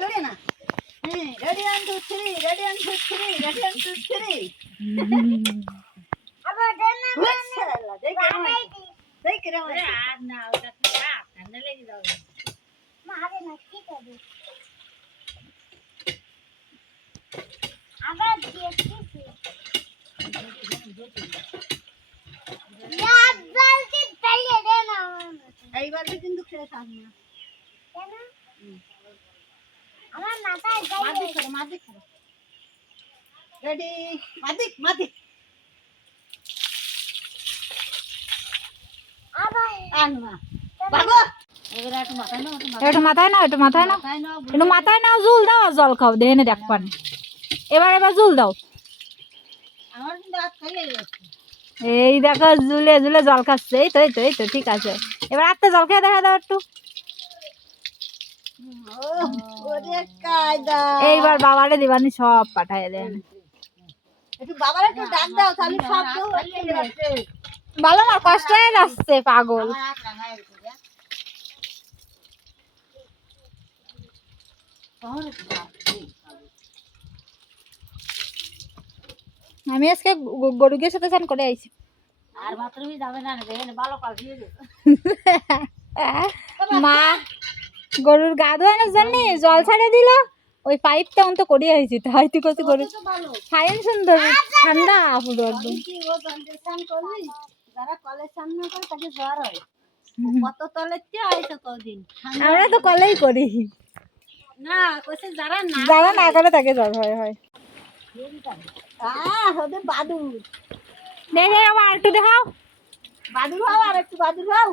লড়ে না। Ready 1 2 3 ready 1 2 3 ready 1 2 3 আবার দেন না মাশাআল্লাহ দেখ রে আর না ওটা ঠান্ডা লেগে যাবে মারে না কি করবে আবার দিয়েছি यार जल्दी पहले देना এইবার কিন্তু খেয়ে থাক না কেন আমার মাথায় মাদিক করো রেডি মাদিক আবার আনমা বাবা এবারে একটু মাথায় নাও একটু মাথায় নাও জল দাও আর জল খাও দেনে দেখ পান এবার জল দাও আমার কিন্তু হাত খাইয়ে যাচ্ছে এই দেখো ঝুলে ঝুলে জল খাচ্ছে এই তো ঠিক আছে এবার আত্মা জল খেয়ে দেখা দাও একটু এইবার বাবারে দিবানি সব পাঠায় দেন একটু বাবারে একটু ডাক দাও তাহলে সব ভালো না কষ্ট হয়ে যাচ্ছে পাগল আমি আজকে গরুকের সাথে চান করে আইছি আর বাথরুমে যাবে না দেখেন ভালো কাল দিয়ে মা গরুর গা ধোয়ানোর জন্য জল ছাড়ে দিল ওই পাইপটা অন্ত করে আইছি তাই তুই কত গরু ফাইন সুন্দর ঠান্ডা পুরো একদম যারা কলের সামনে করে তাকে জ্বর হয় কত তলেতে আইছে কদিন আমরা তো কলেই করি না কইছে যারা না করে তাকে জ্বর হয় ওদের বাদুর দেখে আবার একটু দেখাও বাদুর হও আর একটু বাদুর হও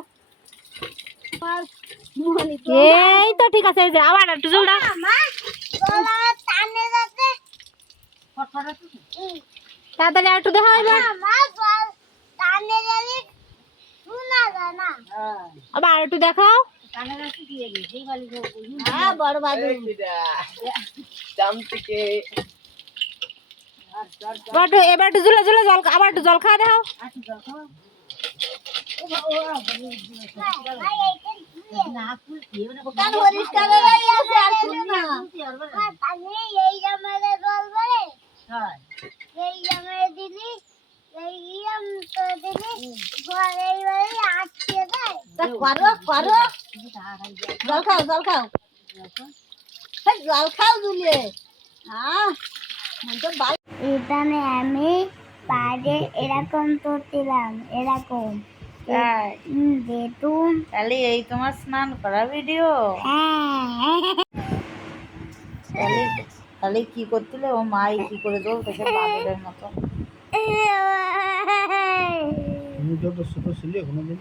এই তো ঠিক আছে যে আবার একটু জল দাও তাড়াতাড়ি একটু দেখাও এবার আবার একটু দেখাও বড় বাদুর এবার একটু ঝুলে ঝুলে জল আবার একটু জল খাওয়া দাও জল খাও জুলিয়ে এখানে আমি পাড়ে এরকম করছিলাম এরকম বেতুন তাহলে এই তোমার স্নান করা ভিডিও তাহলে কি করছিলে ও মাই কি করে জ্বলতেছে বাদুরের মতো তুমি যত ছোট ছিলে কোনোদিন